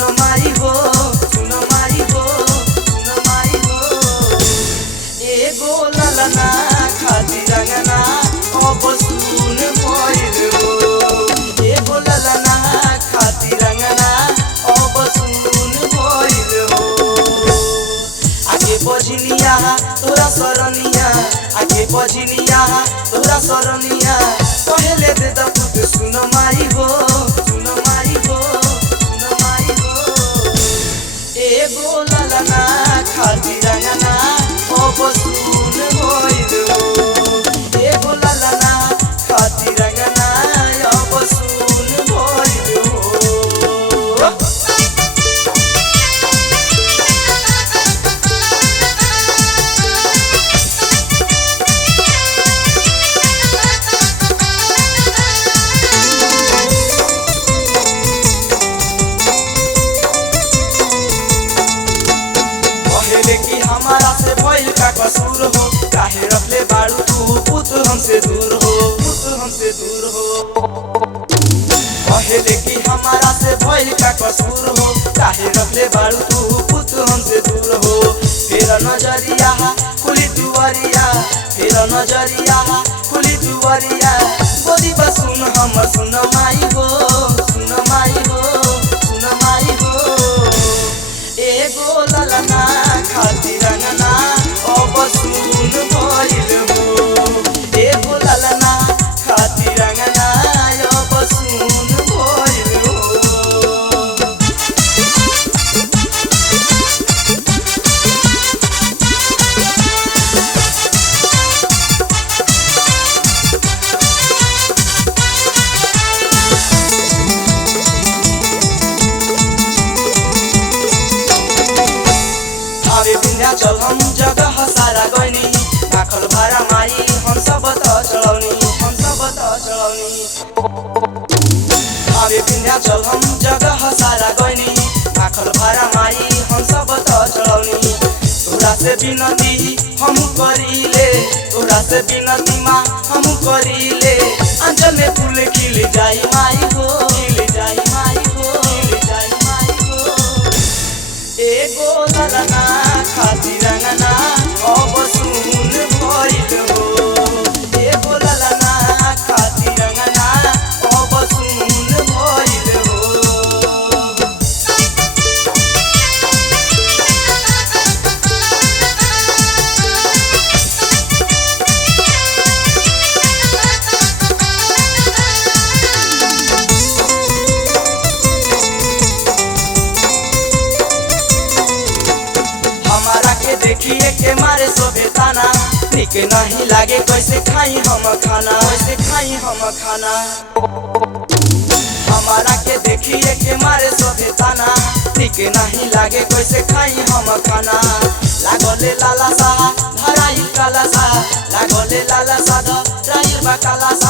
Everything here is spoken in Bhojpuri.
सुन माई हो, सुन माई हो, सुन माई हो। एगो ललना खातिर अंगना अब सुन भइल हो। एगो ललना खातिर अंगना अब सुन भइल हो। आगे बजनिया तोरा सरनिया, आगे बजनिया तोरा सरनिया, पहले दे द पुत सुन माई हो, सुन माई हो, सुन माई हो। एगो ललना खातिर अंगना अब सुन भइल हो। एगो ललना खातिर अंगना अब सुन भइल हो। कि हमारा से भइल का कसूर हो, काहे रखले बाड़ू तू पुत हमसे दूर हो, पुत हमसे दूर हो। पहले कि हमारा से भइल का कसूर हो, काहे रखले बाड़ू तू पुत हमसे दूर हो। फेर नजरिया खुली दुआरिया, फेर नजरिया खुली दुआरिया, गोदी बा सुन हम सुन माई हो, सुन माई हो, सुन माई हो। एगो ललना खातिर अंगना अब सुन भइल हो। एगो ललना खातिर अंगना अब सुन भइल हो। चल हम जगह सारा गइनी, राखल भारा माई हम सब त चलौनी, हम सब त चलौनी। आवे विन्ध्याचल हम जगह सारा गइनी, राखल भारा माई हम सब त चलौनी। तोरा से विनती हम करिले, तोरा से विनती माँ हम करिले, अंचल में फूल खिल जाई माई हो, खिल जाई माई हो, खिल जाई माई हो। एगो ललना खातिर अंगना अब सुन भइल हो। एगो ललना खातिर अंगना अब सुन भइल हो। हमारा के देखिए के मारे सोबे ताना, निक नहीं लागे कैसे खाई हम खाना, कैसे खाई हम खाना। हमारा के देखिए के मारे सोबे ताना, निक नहीं लागे कैसे खाई हम खाना। लागले लाला सा धराई काला सा, लागले लाला सा धराई बा काला सा।